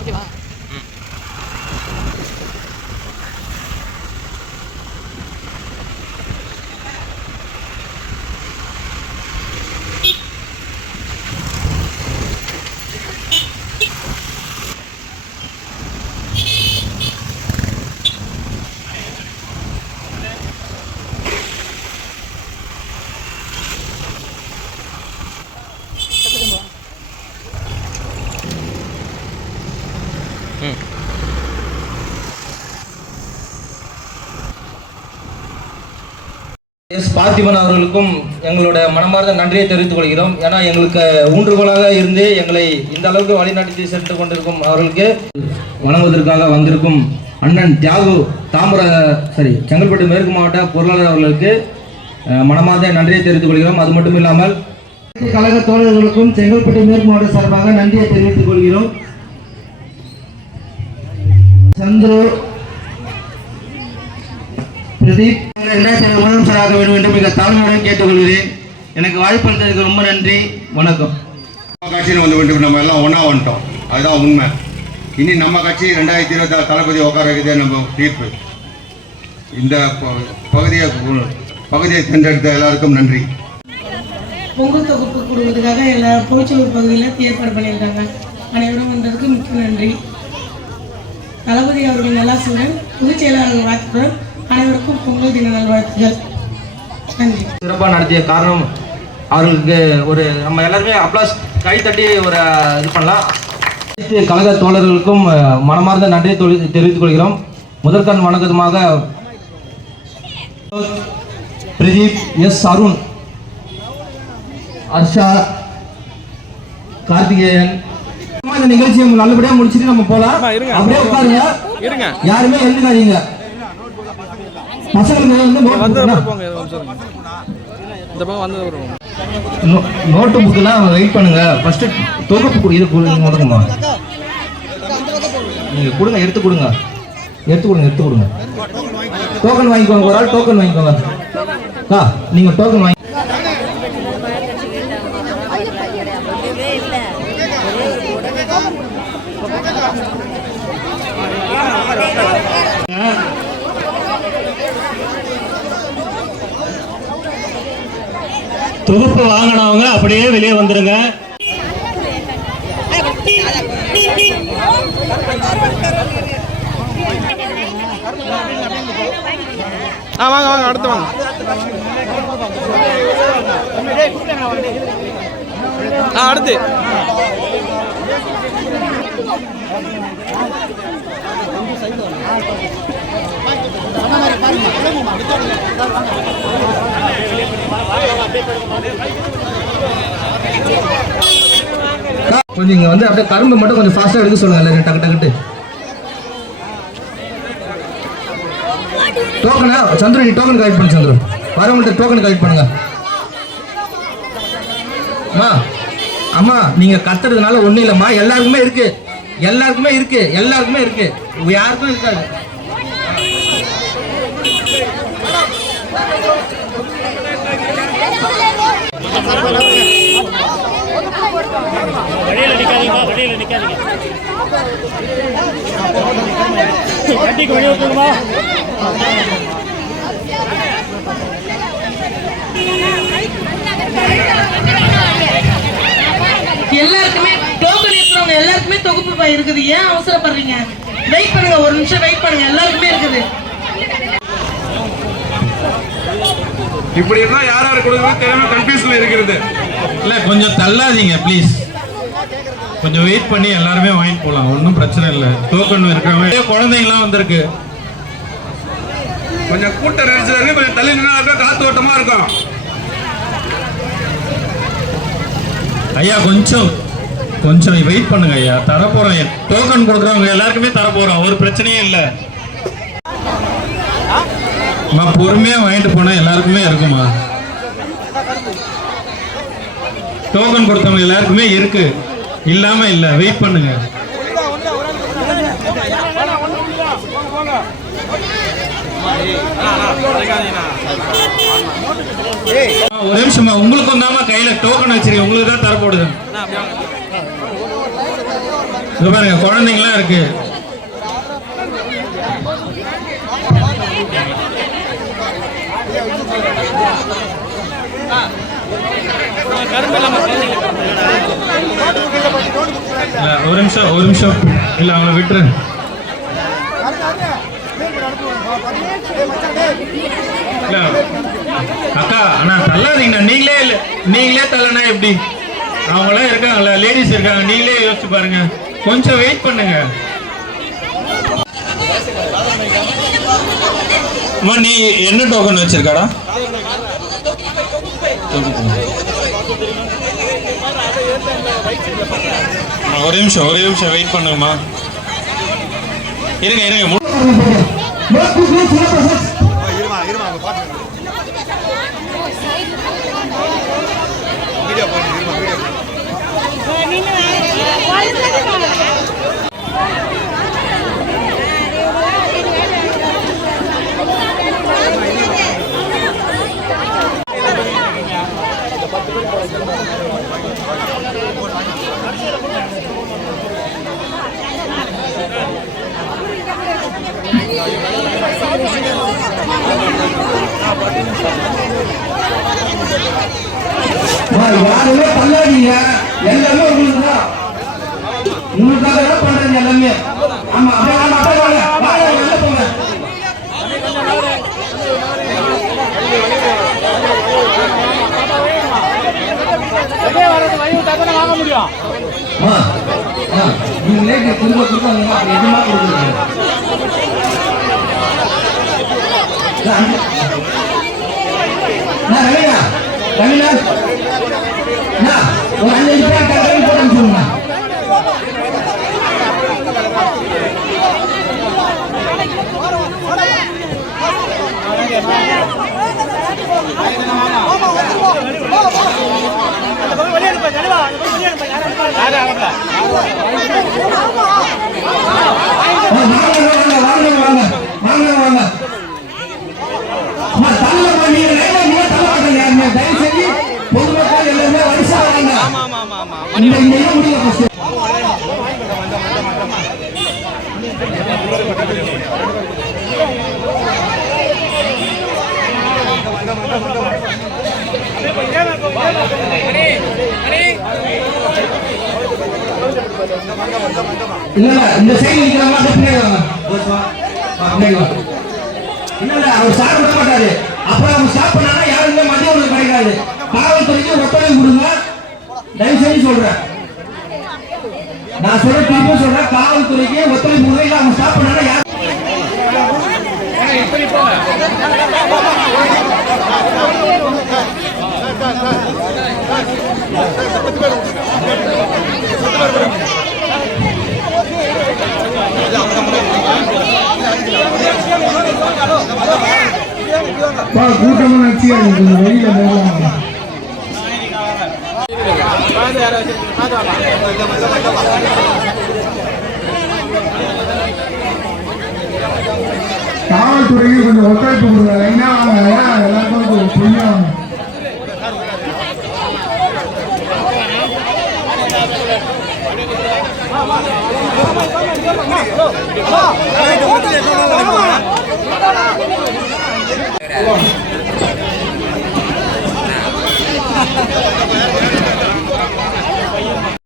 ஓகேவா? எஸ் பார்த்திபன் அவர்களுக்கும் எங்களோட மனமார்ந்த நன்றியை தெரிவித்துக் கொள்கிறோம். ஏன்னா எங்களுக்கு ஊன்றுகோலாக இருந்து எங்களை இந்த அளவுக்கு வழிநடத்தி சென்று கொண்டிருக்கும் அவர்களுக்கு வணங்குவதற்காக வந்திருக்கும் அண்ணன் தியாகு செங்கல்பட்டு மேற்கு மாவட்ட பொருளாளர் அவர்களுக்கு மனமார்ந்த நன்றியை தெரிவித்துக் கொள்கிறோம். அது மட்டும் இல்லாமல் கழக தோழர்களுக்கும் செங்கல்பட்டு மேற்கு மாவட்ட சார்பாக நன்றியை தெரிவித்துக் கொள்கிறோம். சந்துரு பிரதீப் முதலமைச்சராக வேண்டும் என்று மிக தாழ்மையுடன் கேட்டுக்கொள்கிறேன். எனக்கு வாய்ப்பளித்ததுக்கு ரொம்ப நன்றி. வணக்கம். கட்சியில் வந்து நம்ம எல்லாம் ஒன்றா வந்துட்டோம், அதுதான் உண்மை. இனி நம்ம கட்சி 2026 தளபதி உட்கார வைக்கிறதே நம்ம தீர்ப்பு. இந்த பகுதியை தேர்ந்தெடுத்த எல்லாருக்கும் நன்றி. பொங்கல் தொகுப்பு கொடுக்கறதுக்காக எல்லா போச்சலூர் பகுதியில் ஏற்பாடு பண்ணியிருக்காங்க. அனைவரும் வந்ததுக்கு மிக்க நன்றி. தளபதி அவர்கள் நல்லாசுடன் பொதுச் செயலாளர்கள் வாழ்த்துடன் அனைவருக்கும் பொங்கல் தின நல்வாழ்த்துகள். நன்றி. சிறப்பாக நடத்திய காரணம் அவர்களுக்கு ஒரு நம்ம எல்லாருமே அப்ளாஸ் கை தட்டி ஒரு இது பண்ணலாம். கழக தோழர்களுக்கும் மனமார்ந்த நன்றியை தெரிவித்துக் கொள்கிறோம். முதற்கண் வணக்கமாக பிரதீப், எஸ் அருண், ஹர்ஷா, கார்த்திகேயன் இந்த நிகழ்ச்சியை நல்லபடியா முடிச்சுட்டு நம்ம போலாம். அப்படியே உட்காருங்க, யாருமே எழுதுக்காதீங்க. நோட்டு புக்கெல்லாம் வெயிட் பண்ணுங்க. ஃபர்ஸ்ட் தொகுப்பு இது கொடுங்கம்மா, நீங்க கொடுங்க, எடுத்து கொடுங்க. டோக்கன் வாங்கிக்கோங்க. ஒரு ஆள் டோக்கன் வாங்கிக்கோங்க. நீங்க டோக்கன் வாங்கி தொகுப்பு வாங்கினவங்க அப்படியே வெளியே வந்துருங்க. வாங்க வாங்க, அடுத்து வாங்க. அடுத்து கொஞ்சம் இங்க வந்து அப்படியே கரும்பு மட்டும் கொஞ்சம் ஃபாஸ்டா எடுக்க சொல்லுங்க. டக்கு டக்குட்டு டோக்கனா சந்திரன், நீ டோக்கன் கலெக்ட் பண்ணு. சந்திரன் வரவங்கள்ட்ட டோக்கன் கலெக்ட் பண்ணுங்க. அம்மா நீங்க கத்துறதுனால ஒண்ணும் இல்லம்மா, எல்லாருக்குமே இருக்கு. யாருக்கும் இருக்காது. எல்லாருக்குமே டோக்கன் இருக்கிறவங்க எல்லாருக்குமே தொகுப்பு பாய் இருக்குது. ஏன் அவசரப்படுறீங்க? வெயிட் பண்ணுங்க, ஒரு நிமிஷம் வெயிட் பண்ணுங்க. எல்லாருக்குமே இருக்குது. இப்படி இருந்தா யார் கொடுக்குறது தெரியாம கன்ஃபியூஸ்ல இருக்கிறது. இல்ல கொஞ்சம் தள்ளாதீங்க ப்ளீஸ். கொஞ்சம் வெயிட் பண்ணி எல்லாருமே வாங்கிட்டு போலாம், ஒன்றும் பிரச்சனை இல்லை. டோக்கன் இருக்கிறவங்க குழந்தைங்களாம் வந்திருக்கு. கொஞ்சம் கூட்ட நெரிசல் இருக்கு, கொஞ்சம் தள்ளி நின்னா காத்து ஓட்டமா இருக்கும். ஐயா கொஞ்சம் வெயிட் பண்ணுங்க ஐயா, தரப்போறோம். டோக்கன் கொடுக்குறவங்க எல்லாருக்குமே தரப்போறோம், ஒரு பிரச்சனையும் இல்லை. பொறுமையா வாங்கிட்டு போனா எல்லாருக்குமே இருக்குமா? டோக்கன் கொடுத்தவங்க எல்லாருக்குமே இருக்கு, இல்லாம இல்ல. வெயிட் பண்ணுங்க. ஒரே நிமிஷமா, உங்களுக்கு வந்தாம கையில டோக்கன் வச்சிருக்கீங்க, உங்களுக்கு தான் தரப்போடுது. இங்க பாருங்க குழந்தைங்களாம் இருக்கு. ஒரு நிமிஷம் இல்ல அவங்கள விட்டுரு. அக்கா அண்ணா தள்ளாதீங்கண்ணா. நீங்களே தள்ளனா எப்படி? அவங்களாம் இருக்காங்கல்ல, லேடிஸ் இருக்காங்க, நீங்களே யோசிச்சு பாருங்க. கொஞ்சம் வெயிட் பண்ணுங்க. நீ என்ன டோக்கன் வச்சிருக்காடா? ஒரே நிமிஷம் வெயிட் பண்ணுங்கம்மா. இருங்க யாருமே தள்ளாதீங்க. எல்லாமே உங்களுக்கு தான், உங்களுக்காக தான் பண்றீங்க எல்லாமே. ஆமா வெளில போங்க. நீங்களே கொடுத்தாங்க எதுமா கொடுக்குறீங்க. ரவினா ஒரு 5 பேர் கட்டணம் போடணும்னு சொல்லுங்க. பொதுமக்கள் எல்லாருமே வரிசை வாங்க. இந்த சைடு இல்ல அவர் சாப்பிட மாட்டாரு. அப்புறம் அவங்க ஸ்டாப் பண்ணாங்கன்னா யாருமே மதியம் ஒன்று கிடைக்காது. காவல்துறைக்கு ஒத்துழைப்பு கொடுங்க. தயவு செஞ்சு சொல்றேன், நான் சொல்ற திருப்பி சொல்றேன், காவல்துறைக்கு ஒத்துழைப்பு கொடுங்க. இல்ல அவங்க ஸ்டாப் பண்ணாங்கன்னா யார் கூட்டமா நடிச்சு வெளியில போகலாம். காவல்துறைக்கு கொஞ்சம் ஒத்துழைப்பு கொடுங்க. என்ன எல்லாருக்கும் புரியும்.